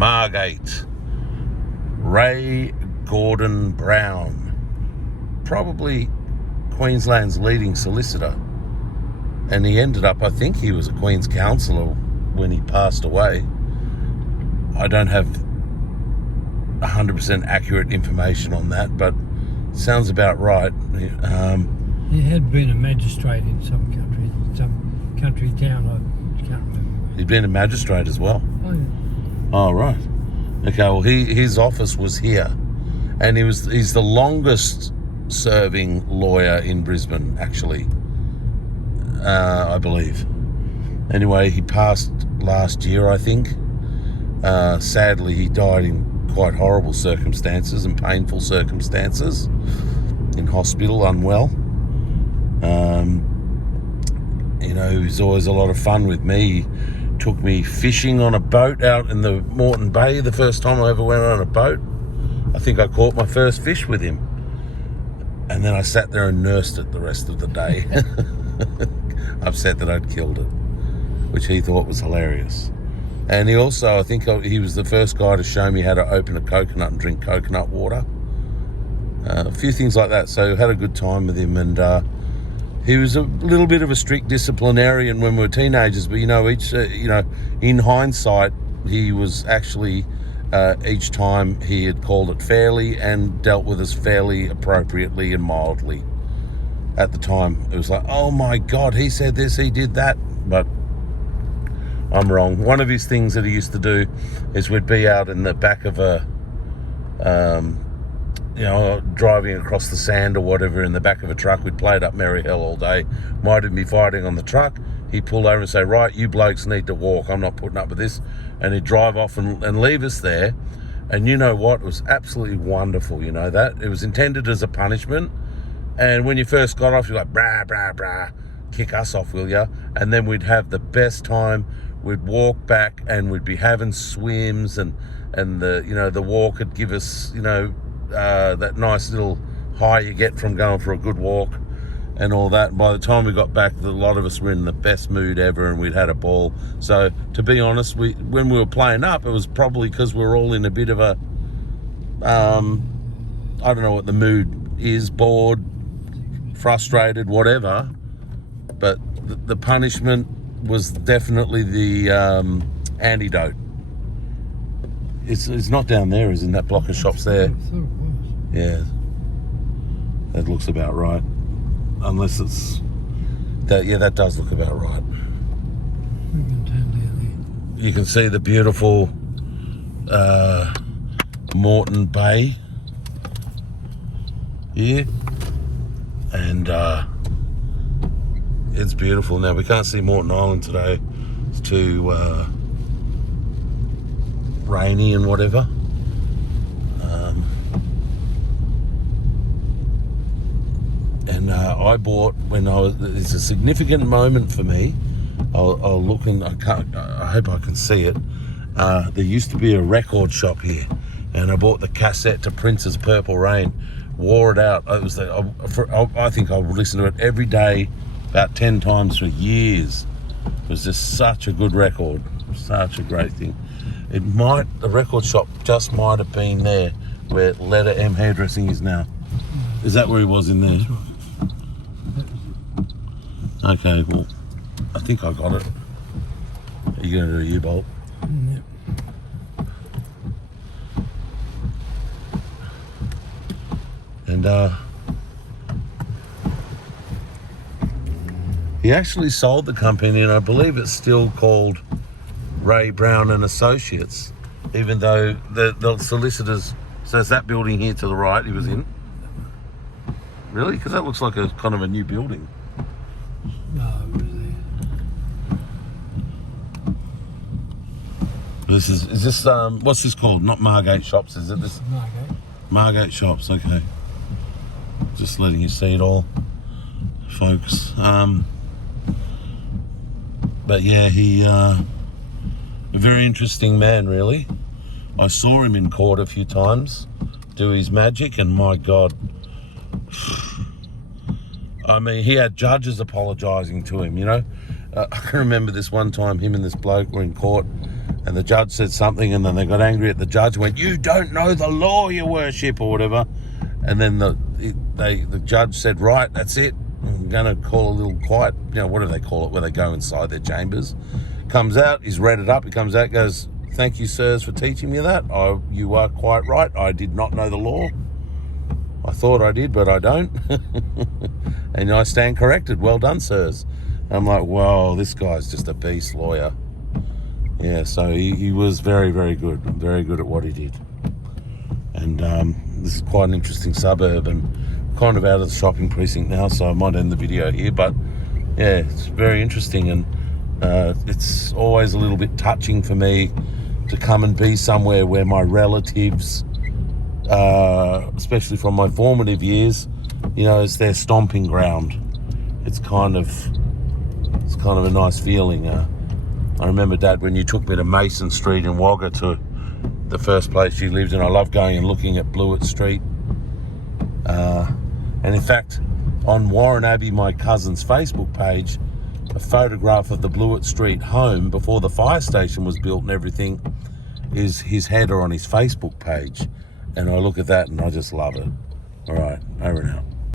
Margate. Ray Gordon Brown, probably Queensland's leading solicitor. And he ended up, I think he was a Queen's counsellor when he passed away. I don't have 100% accurate information on that, but sounds about right. He had been a magistrate in some country town, I can't remember. He'd been a magistrate as well. Oh, yeah. Oh, right. Okay, well, his office was here, and he's the longest serving lawyer in Brisbane, actually, I believe. Anyway, he passed last year, I think. Sadly, he died in quite horrible circumstances and painful circumstances, in hospital, unwell. He was always a lot of fun with me. He took me fishing on a boat out in the Moreton Bay, the first time I ever went on a boat. I think I caught my first fish with him. And then I sat there and nursed it the rest of the day. Upset that I'd killed it, which he thought was hilarious. And he also, I think he was the first guy to show me how to open a coconut and drink coconut water. A few things like that. So I had a good time with him, and he was a little bit of a strict disciplinarian when we were teenagers, but in hindsight, he was actually each time he had called it fairly and dealt with us fairly appropriately and mildly. At the time, it was like, oh my God, he said this, he did that, but I'm wrong. One of his things that he used to do is we'd be out in the back of a driving across the sand or whatever in the back of a truck. We'd play it up Merry Hell all day. Might'd be fighting on the truck. He'd pull over and say, right, you blokes need to walk. I'm not putting up with this. And he'd drive off and leave us there. And you know what? It was absolutely wonderful, you know that? It was intended as a punishment. And when you first got off, you're like, brah, brah, brah, kick us off, will ya? And then we'd have the best time. We'd walk back and we'd be having swims and the walk would give us, that nice little high you get from going for a good walk and all that. By the time we got back, a lot of us were in the best mood ever and we'd had a ball. So to be honest, when we were playing up, it was probably because we were all in a bit of a, I don't know what the mood is, bored, frustrated, whatever. But the punishment was definitely the antidote. It's not down there, is in that block of shops there. I thought it was. Yeah, that looks about right. Unless it's that. Yeah, that does look about right. We can turn down You can see the beautiful Moreton Bay here, and it's beautiful. Now we can't see Moreton Island today. It's too rainy and whatever. I bought it's a significant moment for me. I'll look and I hope I can see it. There used to be a record shop here, and I bought the cassette to Prince's Purple Rain, wore it out. I think I would listen to it every day, about 10 times for years. It was just such a good record, such a great thing. The record shop just might have been there where Letter M Hairdressing is now. Is that where he was in there? That's right. Okay, well, I think I got it. Are you going to do a U-bolt? Yep. And he actually sold the company, and I believe it's still called Ray Brown and Associates, even though the solicitors. So it's that building here to the right he was in. Really? Because that looks like a kind of a new building. No, it was there. Is this what's this called? Not Margate Shops, is it? This Margate. Margate Shops, okay. Just letting you see it all, folks. But yeah, he a very interesting man, really. I saw him in court a few times do his magic, and my God, I mean, he had judges apologising to him, I can remember this one time, him and this bloke were in court, and the judge said something, and then they got angry at the judge, went, "You don't know the law, your worship," or whatever. And then the judge said, "Right, that's it. I'm going to call a little quiet." What do they call it, where they go inside their chambers? Comes out, he's read it up, he comes out, goes, "Thank you, sirs, for teaching me that. You are quite right. I did not know the law. I thought I did, but I don't." And I stand corrected. Well done, sirs. I'm like, wow, this guy's just a beast lawyer. Yeah, so he was very, very good. Very good at what he did. And this is quite an interesting suburb, and kind of out of the shopping precinct now, so I might end the video here. But yeah, it's very interesting, and it's always a little bit touching for me to come and be somewhere where my relatives, especially from my formative years, it's their stomping ground. It's kind of a nice feeling. I remember, Dad, when you took me to Mason Street in Wagga, to the first place you lived in. I love going and looking at Blewett Street. And in fact, on Warren Abbey, my cousin's Facebook page, a photograph of the Blewett Street home before the fire station was built and everything is his header on his Facebook page. And I look at that and I just love it. All right, over and out.